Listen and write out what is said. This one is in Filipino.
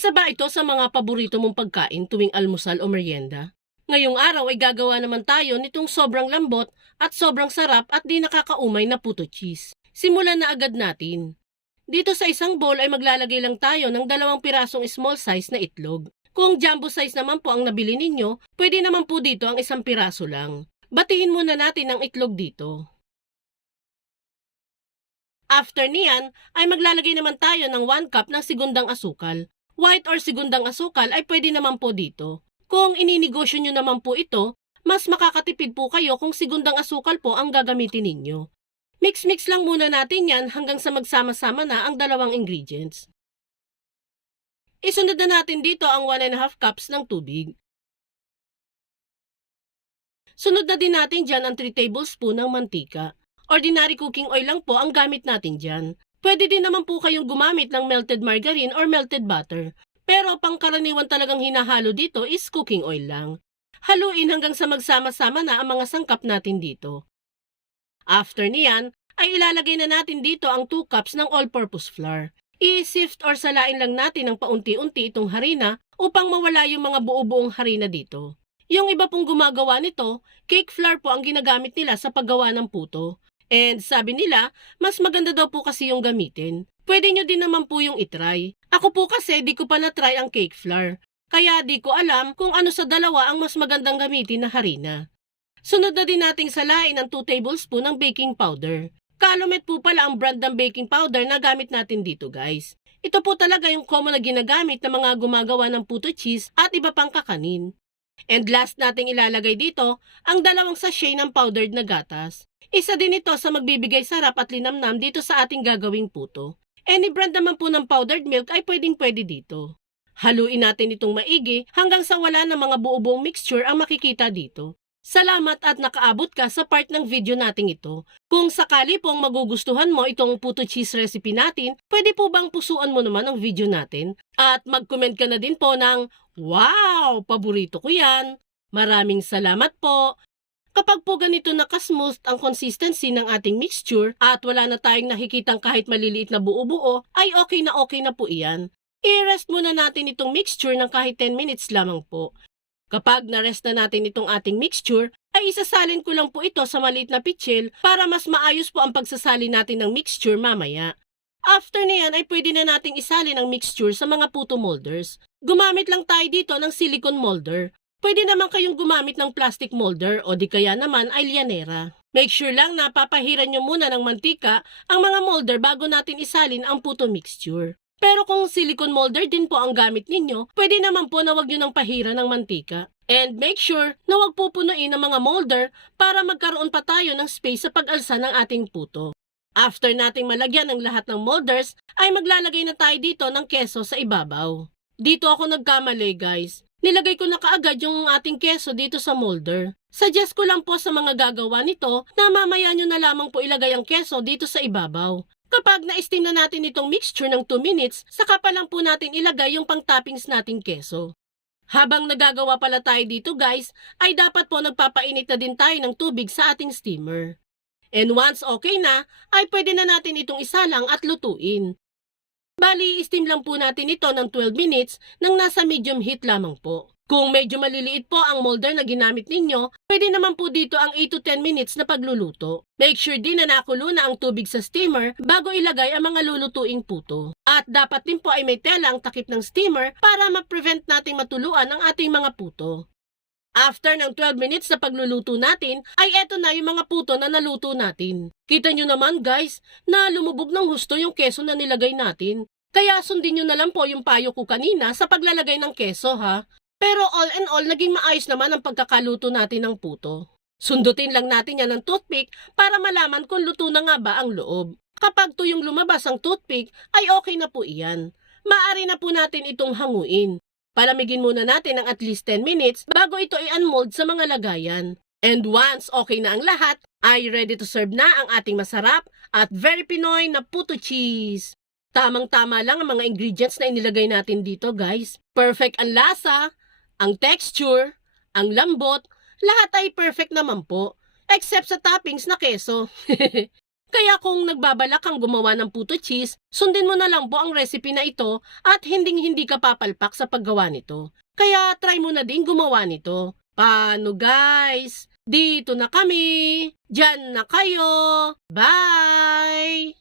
Isa ba ito sa mga paborito mong pagkain tuwing almusal o merienda? Ngayong araw ay gagawa naman tayo nitong sobrang lambot at sobrang sarap at di nakakaumay na puto cheese. Simulan na agad natin. Dito sa isang bowl ay maglalagay lang tayo ng dalawang pirasong small size na itlog. Kung jumbo size naman po ang nabili ninyo, pwede naman po dito ang isang piraso lang. Batiin muna natin ang itlog dito. After niyan, ay maglalagay naman tayo ng 1 cup ng sigundang asukal. White or sigundang asukal ay pwede naman po dito. Kung ininegosyo nyo naman po ito, mas makakatipid po kayo kung sigundang asukal po ang gagamitin ninyo. Mix-mix lang muna natin yan hanggang sa magsama-sama na ang dalawang ingredients. Isunod na natin dito ang 1 and half cups ng tubig. Sunod na din natin dyan ang 3 tablespoon ng mantika. Ordinary cooking oil lang po ang gamit natin dyan. Pwede din naman po kayong gumamit ng melted margarine or melted butter. Pero pangkaraniwan talagang hinahalo dito is cooking oil lang. Haluin hanggang sa magsama-sama na ang mga sangkap natin dito. After niyan, ay ilalagay na natin dito ang 2 cups ng all-purpose flour. I-sift or salain lang natin ng paunti-unti itong harina upang mawala yung mga buo-buong harina dito. Yung iba pong gumagawa nito, cake flour po ang ginagamit nila sa paggawa ng puto. And sabi nila, mas maganda daw po kasi yung gamitin. Pwede nyo din naman po yung itry. Ako po kasi di ko pa na-try ang cake flour. Kaya di ko alam kung ano sa dalawa ang mas magandang gamitin na harina. Sunod na din nating salain ang 2 tablespoon ng baking powder. Calumet po pala ang brand ng baking powder na gamit natin dito guys. Ito po talaga yung common na ginagamit ng mga gumagawa ng puto cheese at iba pang kakanin. And last nating ilalagay dito ang dalawang sachet ng powdered na gatas. Isa din ito sa magbibigay sarap at linamnam dito sa ating gagawing puto. Any brand naman po ng powdered milk ay pwedeng pwede dito. Haluin natin itong maigi hanggang sa wala na mga buo-buong mixture ang makikita dito. Salamat at nakaabot ka sa part ng video nating ito. Kung sakali pong magugustuhan mo itong puto cheese recipe natin, pwede po bang pusuan mo naman ang video natin? At mag-comment ka na din po ng, Wow! Paborito ko yan! Maraming salamat po! Kapag po ganito nakasmooth ang consistency ng ating mixture at wala na tayong nakikitang kahit maliliit na buo-buo, ay okay na okay na po iyan. I-rest muna natin itong mixture ng kahit 10 minutes lamang po. Kapag na-rest na natin itong ating mixture, ay isasalin ko lang po ito sa maliit na pitchel para mas maayos po ang pagsasali natin ng mixture mamaya. After niyan ay pwede na nating isalin ang mixture sa mga puto molders. Gumamit lang tayo dito ng silicone molder. Pwede naman kayong gumamit ng plastic molder o di kaya naman ay lianera. Make sure lang na papahiran nyo muna ng mantika ang mga molder bago natin isalin ang puto mixture. Pero kung silicone molder din po ang gamit ninyo, pwede naman po na wag nyo ng pahira ng mantika. And make sure na wag pupunuin ang mga molder para magkaroon pa tayo ng space sa pag-alsa ng ating puto. After nating malagyan ng lahat ng molders, ay maglalagay na tayo dito ng keso sa ibabaw. Dito ako nagkamali guys. Nilagay ko na kaagad yung ating keso dito sa molder. Suggest ko lang po sa mga gagawa nito na mamaya nyo na lamang po ilagay ang keso dito sa ibabaw. Kapag na-steam na natin itong mixture ng 2 minutes, saka pa lang po natin ilagay yung pang-toppings nating keso. Habang nagagawa pala tayo dito guys, ay dapat po nagpapainit na din tayo ng tubig sa ating steamer. And once okay na, ay pwede na natin itong isalang at lutuin. Bali, steam lang po natin ito ng 12 minutes nang nasa medium heat lamang po. Kung medyo maliliit po ang molder na ginamit ninyo, pwede naman po dito ang 8 to 10 minutes na pagluluto. Make sure din na nakulo na ang tubig sa steamer bago ilagay ang mga lulutuing puto. At dapat din po ay may tela ang takip ng steamer para ma-prevent nating matuluan ang ating mga puto. After ng 12 minutes na pagluluto natin, ay eto na yung mga puto na naluto natin. Kita nyo naman guys, na lumubog ng husto yung keso na nilagay natin. Kaya sundin nyo na lang po yung payo ko kanina sa paglalagay ng keso ha. Pero all in all, naging maayos naman ang pagkakaluto natin ng puto. Sundutin lang natin yan ng toothpick para malaman kung luto na nga ba ang loob. Kapag tuyong lumabas ang toothpick, ay okay na po iyan. Maari na po natin itong hanguin. Palamigin muna natin ng at least 10 minutes bago ito i-unmold sa mga lagayan. And once okay na ang lahat, ay ready to serve na ang ating masarap at very Pinoy na puto cheese. Tamang-tama lang ang mga ingredients na inilagay natin dito guys. Perfect ang lasa, ang texture, ang lambot, lahat ay perfect naman po. Except sa toppings na keso. Kaya kung nagbabalak kang gumawa ng puto cheese, sundin mo na lang po ang recipe na ito at hinding-hindi ka papalpak sa paggawa nito. Kaya try mo na din gumawa nito. Paano guys? Dito na kami! Diyan na kayo! Bye!